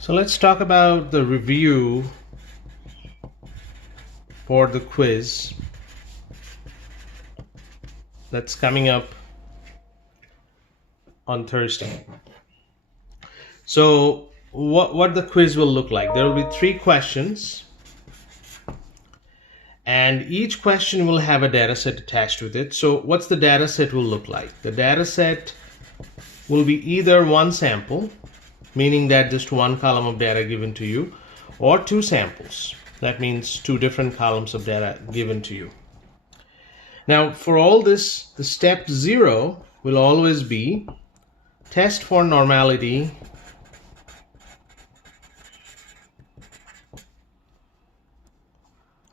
So let's talk about the review for the quiz that's coming up on Thursday. So what the quiz will look like. There will be 3 questions, and each question will have a data set attached with it. So what's the data set will look like? The data set will be either one sample, meaning that just one column of data given to you, or 2 samples. That means 2 different columns of data given to you. Now for all this, the step 0 will always be test for normality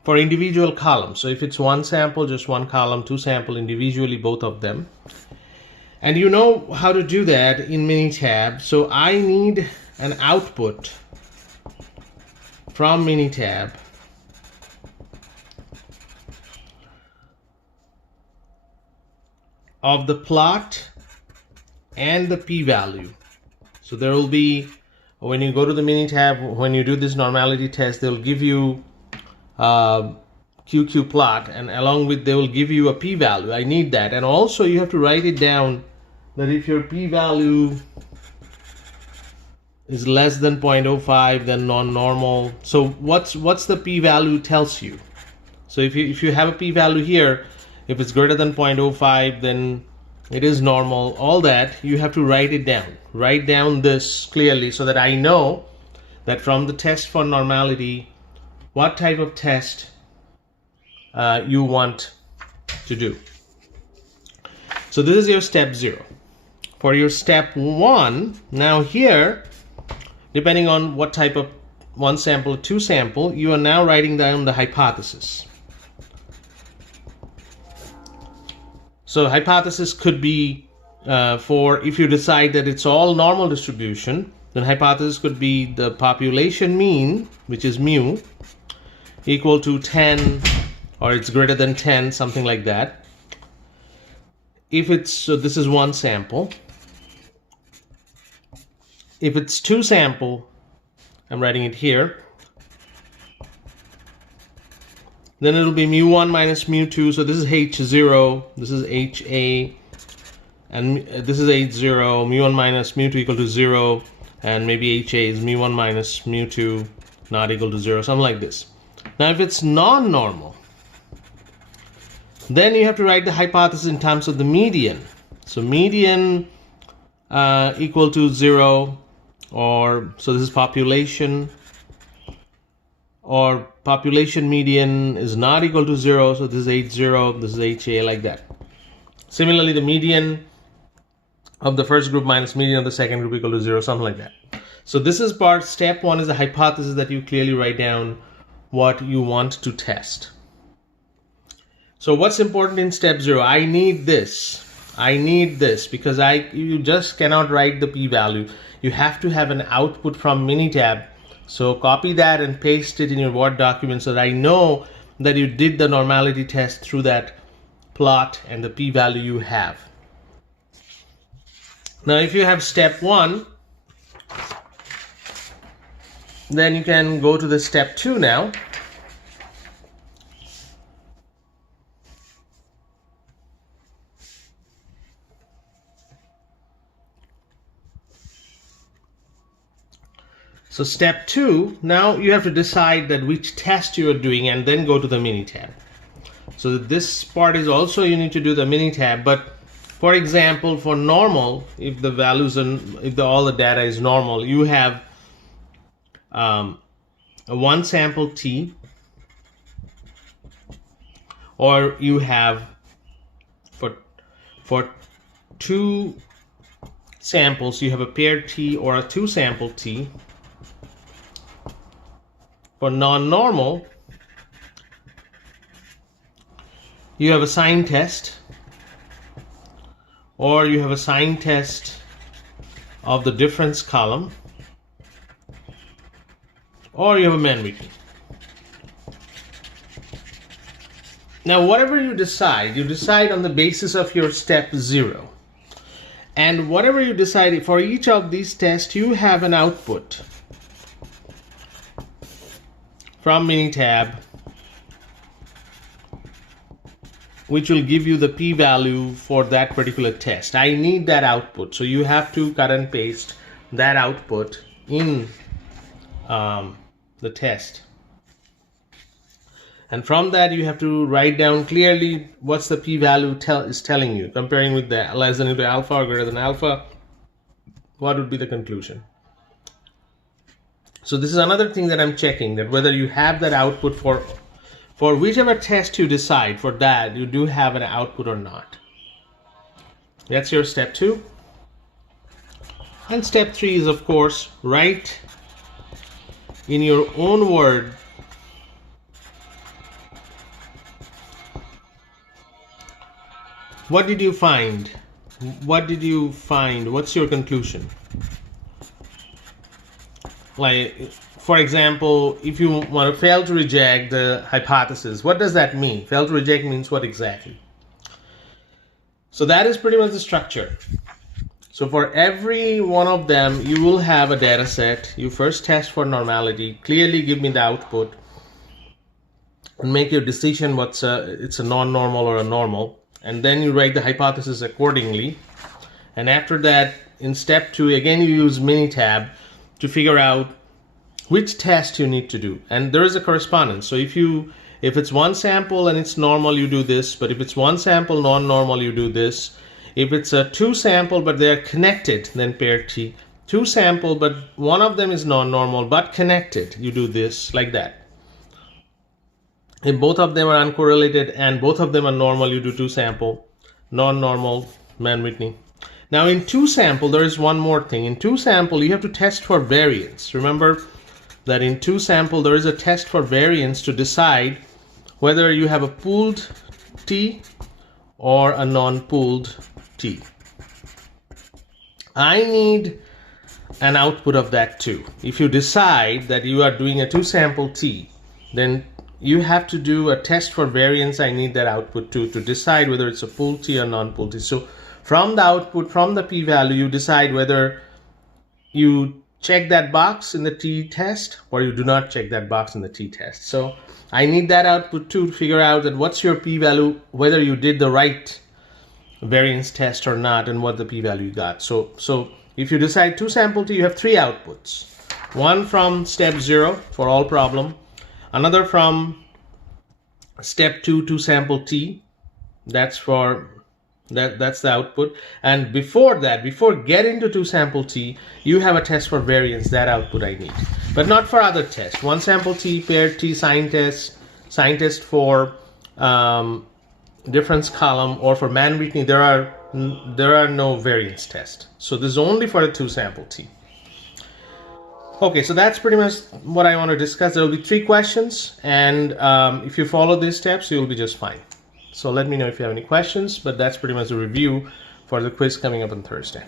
for individual columns. So if it's one sample, just one column, 2 sample individually, both of them. And you know how to do that in Minitab. So I need an output from Minitab of the plot and the p-value. So there will be, when you go to the Minitab, when you do this normality test, they'll give you QQ plot, and along with they will give you a p-value. I need that. And also you have to write it down that if your p-value is less than 0.05, then non-normal. So what's the p-value tells you? So if you have a p-value here, if it's greater than 0.05, then it is normal. All that you have to write it down. Write down this clearly so that I know that from the test for normality, what type of test you want to do. So this is your step 0. For your step 1, now here, depending on what type of 1 sample or 2 sample, you are now writing down the hypothesis. So hypothesis could be for if you decide that it's all normal distribution, then hypothesis could be the population mean, which is mu, equal to 10, or it's greater than 10, something like that. If it's, so this is 1 sample. If it's 2 sample, I'm writing it here, then it'll be mu1 minus mu2. So this is H0, this is HA, and this is H0, mu1 minus mu2 equal to 0, and maybe HA is mu1 minus mu2 not equal to 0, something like this. Now if it's non-normal, then you have to write the hypothesis in terms of the median. So median equal to 0, or so this is population, or population median is not equal to 0, so this is H0, this is HA, like that. Similarly, the median of the first group minus median of the second group equal to 0, something like that. So this is part, step 1 is the hypothesis, that you clearly write down what you want to test. So what's important in step 0? I need this. I need this because you just cannot write the p-value. You have to have an output from Minitab. So copy that and paste it in your Word document so that I know that you did the normality test through that plot and the p-value you have. Now if you have step 1, then you can go to the step 2 now. So step 2, now you have to decide that which test you are doing and then go to the Minitab. So this part is also you need to do the Minitab, but for example, for normal, if the values and if all the data is normal, you have a 1 sample T, or you have for 2 samples you have a paired T or a 2 sample T. For non-normal, you have a sign test, or you have a sign test of the difference column, or you have a Mann-Whitney. Now, whatever you decide on the basis of your step 0. And whatever you decide, for each of these tests, you have an output. from Minitab, which will give you the p-value for that particular test. I need that output, so you have to cut and paste that output in the test. And from that, you have to write down clearly what's the p-value is telling you, comparing with the less than equal to alpha or greater than alpha. What would be the conclusion? So this is another thing that I'm checking, that whether you have that output for whichever test you decide, for that you do have an output or not. That's your step 2. And step 3 is, of course, write in your own word what did you find? What did you find? What's your conclusion? Like, for example, if you want to fail to reject the hypothesis, what does that mean? Fail to reject means what exactly? So that is pretty much the structure. So for every one of them, you will have a data set. You first test for normality, clearly give me the output, and make your decision what's it's a non-normal or a normal. And then you write the hypothesis accordingly. And after that, in step 2, again, you use Minitab to figure out which test you need to do. And there is a correspondence. So if it's one sample and it's normal, you do this. But if it's one sample non-normal, you do this. If it's a 2 sample but they are connected, then pair T. 2 sample but one of them is non-normal but connected, you do this, like that. If both of them are uncorrelated and both of them are normal, you do 2 sample. Non-normal, Mann-Whitney. Now in 2 sample, there is one more thing. In 2 sample, you have to test for variance. Remember that in 2 sample, there is a test for variance to decide whether you have a pooled T or a non-pooled T. I need an output of that too. If you decide that you are doing a 2 sample T, then you have to do a test for variance. I need that output too to decide whether it's a pooled T or non-pooled T. So from the output, from the p-value, you decide whether you check that box in the t-test or you do not check that box in the t-test. So I need that output too to figure out that what's your p-value, whether you did the right variance test or not, and what the p-value you got. So if you decide 2 sample T, you have 3 outputs. One from step 0 for all problem, another from step 2, 2 sample T, that's the output. And before that, before getting to 2 sample T, you have a test for variance. That output I need, but not for other tests. 1 sample T, pair T, sign test for difference column, or for Mann-Whitney, there are no variance test. So this is only for a 2 sample T. Okay, so that's pretty much what I want to discuss. There will be 3 questions, and if you follow these steps, you will be just fine. So let me know if you have any questions, but that's pretty much a review for the quiz coming up on Thursday.